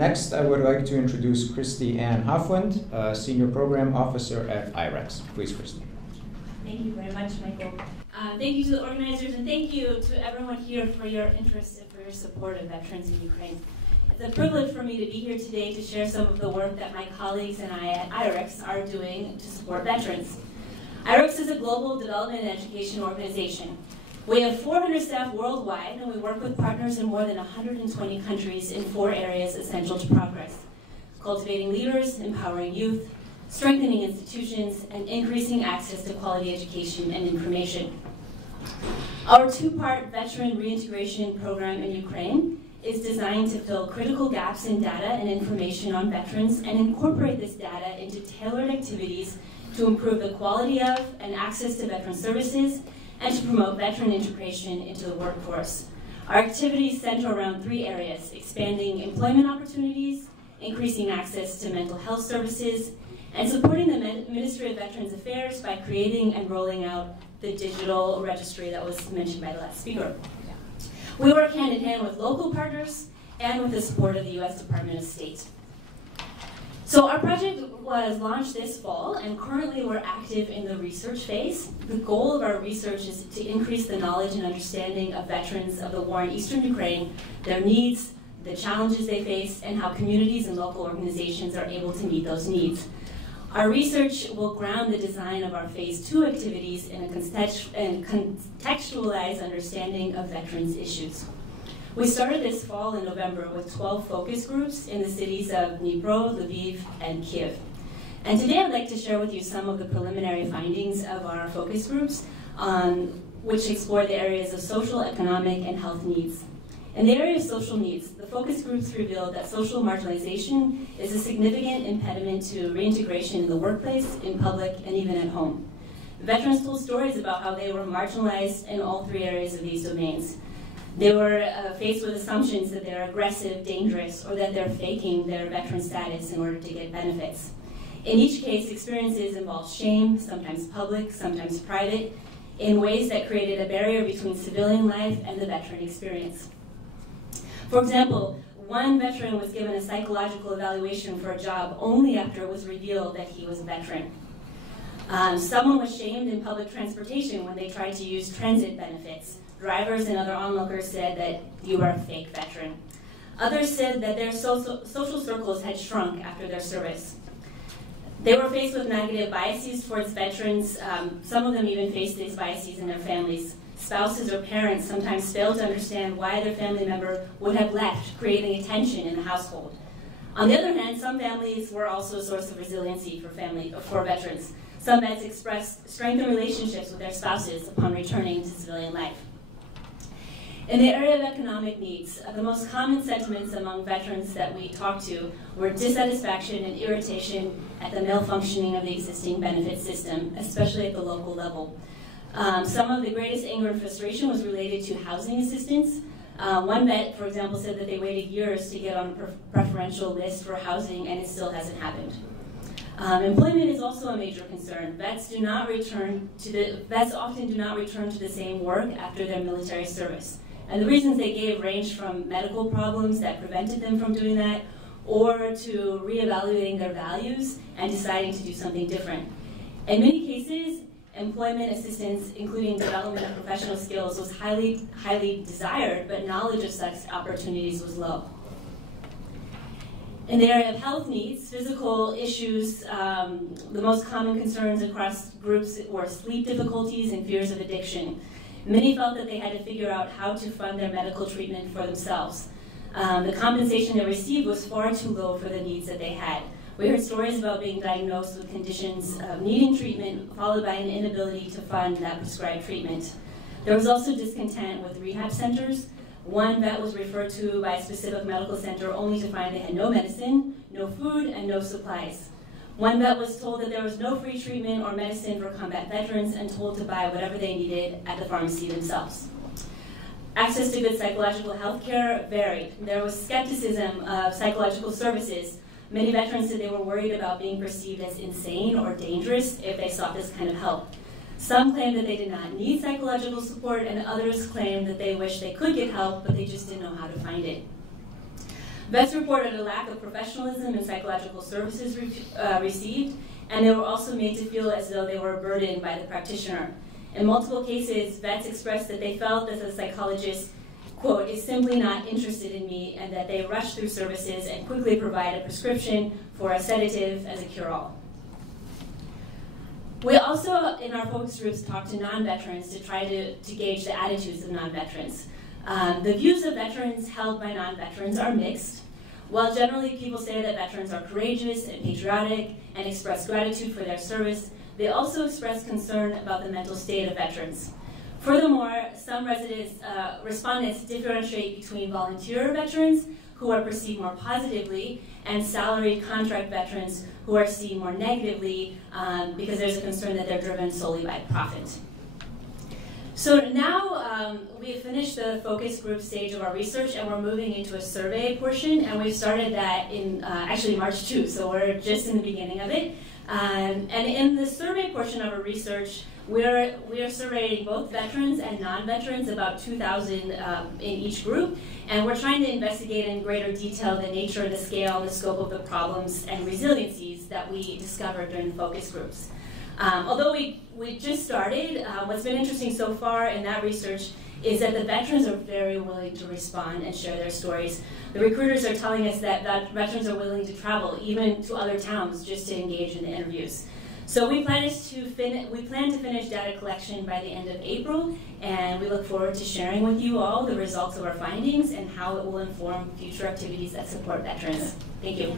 Next, I would like to introduce Christi Ann Hofland, Senior Program Officer at IREX. Please, Christi. Thank you very much, Michael. Thank you to the organizers, and thank you to everyone here for your interest and for your support of veterans in Ukraine. It's a privilege for me to be here today to share some of the work that my colleagues and I at IREX are doing to support veterans. IREX is a global development and education organization. We have 400 staff worldwide, and we work with partners in more than 120 countries in 4 areas essential to progress: cultivating leaders, empowering youth, strengthening institutions, and increasing access to quality education and information. Our 2-part veteran reintegration program in Ukraine is designed to fill critical gaps in data and information on veterans and incorporate this data into tailored activities to improve the quality of and access to veteran services and to promote veteran integration into the workforce. Our activities center around 3 areas: expanding employment opportunities, increasing access to mental health services, and supporting the Ministry of Veterans Affairs by creating and rolling out the digital registry that was mentioned by the last speaker. We work hand in hand with local partners and with the support of the U.S. Department of State. So our project was launched this fall, and currently we're active in the research phase. The goal of our research is to increase the knowledge and understanding of veterans of the war in eastern Ukraine, their needs, the challenges they face, and how communities and local organizations are able to meet those needs. Our research will ground the design of our Phase 2 activities in a contextualized understanding of veterans' issues. We started this fall in November with 12 focus groups in the cities of Dnipro, Lviv, and Kyiv. And today I'd like to share with you some of the preliminary findings of our focus groups, which explore the areas of social, economic, and health needs. In the area of social needs, the focus groups revealed that social marginalization is a significant impediment to reintegration in the workplace, in public, and even at home. Veterans told stories about how they were marginalized in all 3 areas of these domains. They were faced with assumptions that they're aggressive, dangerous, or that they're faking their veteran status in order to get benefits. In each case, experiences involved shame, sometimes public, sometimes private, in ways that created a barrier between civilian life and the veteran experience. For example, one veteran was given a psychological evaluation for a job only after it was revealed that he was a veteran. Someone was shamed in public transportation when they tried to use transit benefits. Drivers and other onlookers said that you were a fake veteran. Others said that their social circles had shrunk after their service. They were faced with negative biases towards veterans. Some of them even faced these biases in their families. Spouses or parents sometimes failed to understand why their family member would have left, creating a tension in the household. On the other hand, some families were also a source of resiliency for veterans. Some vets expressed strengthened relationships with their spouses upon returning to civilian life. In the area of economic needs, the most common sentiments among veterans that we talked to were dissatisfaction and irritation at the malfunctioning of the existing benefit system, especially at the local level. Some of the greatest anger and frustration was related to housing assistance. One vet, for example, said that they waited years to get on a preferential list for housing, and it still hasn't happened. Employment is also a major concern. Vets often do not return to the same work after their military service. And the reasons they gave ranged from medical problems that prevented them from doing that, or to reevaluating their values and deciding to do something different. In many cases, employment assistance, including development of professional skills, was highly desired, but knowledge of such opportunities was low. In the area of health needs, physical issues, the most common concerns across groups were sleep difficulties and fears of addiction. Many felt that they had to figure out how to fund their medical treatment for themselves. The compensation they received was far too low for the needs that they had. We heard stories about being diagnosed with conditions of needing treatment, followed by an inability to fund that prescribed treatment. There was also discontent with rehab centers. One vet was referred to by a specific medical center only to find they had no medicine, no food, and no supplies. One vet was told that there was no free treatment or medicine for combat veterans and told to buy whatever they needed at the pharmacy themselves. Access to good psychological health care varied. There was skepticism of psychological services. Many veterans said they were worried about being perceived as insane or dangerous if they sought this kind of help. Some claimed that they did not need psychological support, and others claimed that they wished they could get help, but they just didn't know how to find it. Vets reported a lack of professionalism and psychological services received, and they were also made to feel as though they were burdened by the practitioner. In multiple cases, vets expressed that they felt that the psychologist, quote, is simply not interested in me, and that they rush through services and quickly provide a prescription for a sedative as a cure-all. We also, in our focus groups, talked to non-veterans to try to gauge the attitudes of non-veterans. The views of veterans held by non-veterans are mixed. While generally people say that veterans are courageous and patriotic and express gratitude for their service, they also express concern about the mental state of veterans. Furthermore, some respondents differentiate between volunteer veterans, who are perceived more positively, and salaried contract veterans, who are seen more negatively because there's a concern that they're driven solely by profit. So now we have finished the focus group stage of our research, and we're moving into a survey portion, and we've started that in actually March 2, so we're just in the beginning of it. And in the survey portion of our research, we are surveying both veterans and non-veterans, about 2,000 in each group, and we're trying to investigate in greater detail the nature, the scale, the scope of the problems and resiliencies that we discovered during the focus groups. Although we just started, what's been interesting so far in that research is that the veterans are very willing to respond and share their stories. The recruiters are telling us that veterans are willing to travel, even to other towns, just to engage in the interviews. So we plan to finish data collection by the end of April, and we look forward to sharing with you all the results of our findings and how it will inform future activities that support veterans. Thank you.